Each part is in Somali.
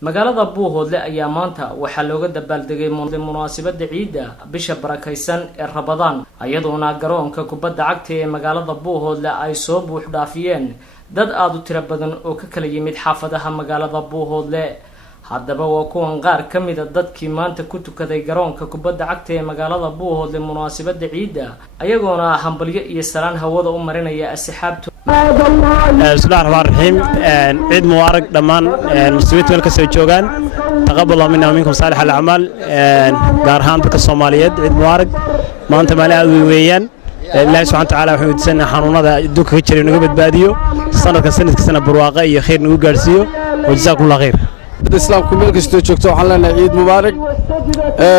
magaalada Buuhoodle ayaa maanta waxaa looga dabaaldegay munaasabada ciida bisha barakaysan ee Ramadaan ayadoona garoonka kubadda cagta ee magaalada Buuhoodle ay soo buux dhaafiyeen dad aad u tiro badan oo ka kala yimid xaafadaha magaalada Buuhoodle haddaba waa kuwan qaar ka mid ah dadkii maanta ku tukaday garoonka kubadda cagta ee magaalada Buuhoodle munaasabada ciida ayagoona hambalyo iyo salaan hawada u marinaya asxaabta بسم الله الرحمن الرحيم عيد مبارك دمان مسلمين ملك سوجوغان تقبل الله منا ومنكم صالح الأعمال قارهان دك الصوماليات عيد مبارك ما أنت مالي ويان الله سبحانه وتعالى وحمد سنة حنونا دوك هيتشري نقبل باديو سنة برواقية خير نقول قارسيو وجزاكم الله خير الإسلام كمل كستو شكتو حلنا عيد مبارك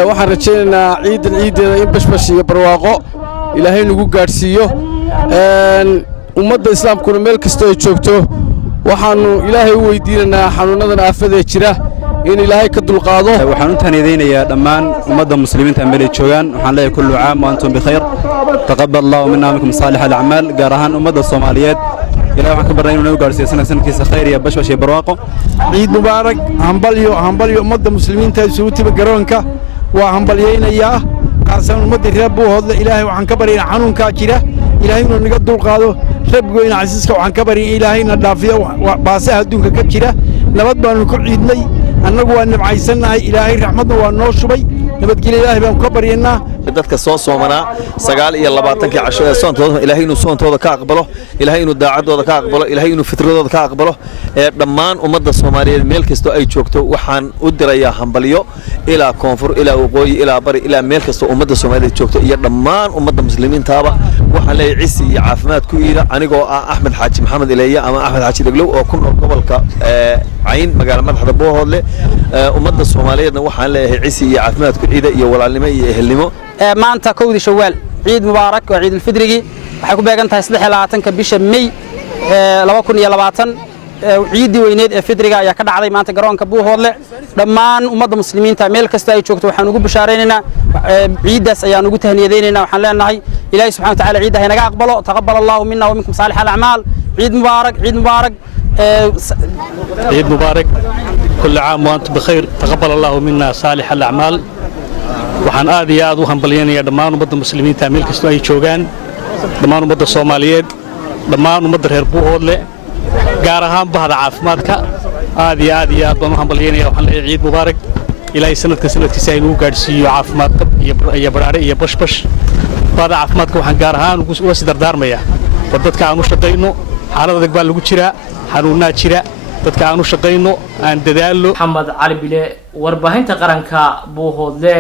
وحنا رجينا عيد بش برواقو إلهي نقول قارسيو ummadda islaamkuna meel kasta ay joogto waxaanu ilaahay u weydiinanaa xanuunadan aafada jira in ilaahay ka dulqaado waxaan u taanideynayaa dhammaan ummadda muslimiinta meel ay joogaan waxaan leeyahay kullu caam wa antum bikhayr taqabbal Allahu minna wa minkum salih al-a'mal gaar ahaan ummadda Soomaaliyeed ilaahay waxaan ka barnaa inuu nagu gaarsiiyo sanadkiisa khayr iyo bashbash iyo barwaaqo ciid mubaarak hambalyo ummadda muslimiinta isugu tiba garoonka waa hambalyeynayaa qaasan ummadda reer Buuhoodle ilaahay waxaan ka baryaa xanuunka jira ilaahay inuu naga dulqaado rabbigoyna casiiska waxaan ka baryaa ilaahayna dhaafiyo baasaha adduunka ka jira nabad baanu ku ciidnay annagu waa nabcaysanahay ilaahay raxmadna waa noo shubay nabadgelyo ilaahay baan ka baryanaa dadka soo soomanaa 29 casho ee soontooda ilaahay inuu soontooda ka aqbalo ilaahay inuu daacadooda ka aqbalo ilaahay inuu fitradooda ka aqbalo ee dhammaan ummadda Soomaaliyeed meel kasta ay joogto waxaan u dirayaa hambalyo ilaa koonfur ilaa waqooyi ilaa bari ilaa meel kasta ummadda Soomaaliyeed joogto iyo dhammaan ummadda muslimiintaaba waxaan leeyahay cisi iyo caafimaad ku iida anigoo ah Axmed Xaaji Maxamed Ileeya ama Axmed Xaaji Daglow oo ku nool gobolka Cayn magaalada madaxda Buuhoodle ummadda Soomaaliyeedna waxaan leeyahay cisi iyo caafimaad ku iida iyo walaalnimo iyo ehelnimo maanta kowdi shawaal ciid mubaarak waa ciid al-fidrigi waxay ku beegan tahay 23 bisha May 2020 ciidii weyneed ee fidriga ayaa ka dhacday maanta garoonka Buuhoodle dhammaan ummadda muslimiinta meel kasta ay joogto waxaan ugu bashaareynaa ciidaas ayaan ugu tahniyadeynaynaa waxaan leenahay ilaahay subhanahu wa ta'ala ciidaha naga aqbalo taqabbal Allahu minna wa minkum salih al-a'mal ciid mubaarak عيد مبارك كل عام وأنتم بخير تقبل الله منا صالح الأعمال waxaan aad iyo aad u hambalyeynaya dhammaan ummadda muslimiinta meel kasta ay joogaan dhammaan ummadda Soomaaliyeed dhammaan ummadda reer Buuhoodle gaar ahaan bahda caafimaadka aad iyo aad baan u hambalyeynaya waxaan leeyahay ciid mubaarak ilaahay sanadkiisa inuu gaarsiiyo caafimaad iyo baraare iyo bashbash bahda caafimaadka waxaan gaar ahaan ugu sii dardaarmayaa dadka aan u shaqeyno xaalad adag baa lagu jiraa xanuunaa jira dadka aan u shaqeyno aan dadaalo Maxamed Cali Bile warbaahinta qaranka Buuhoodle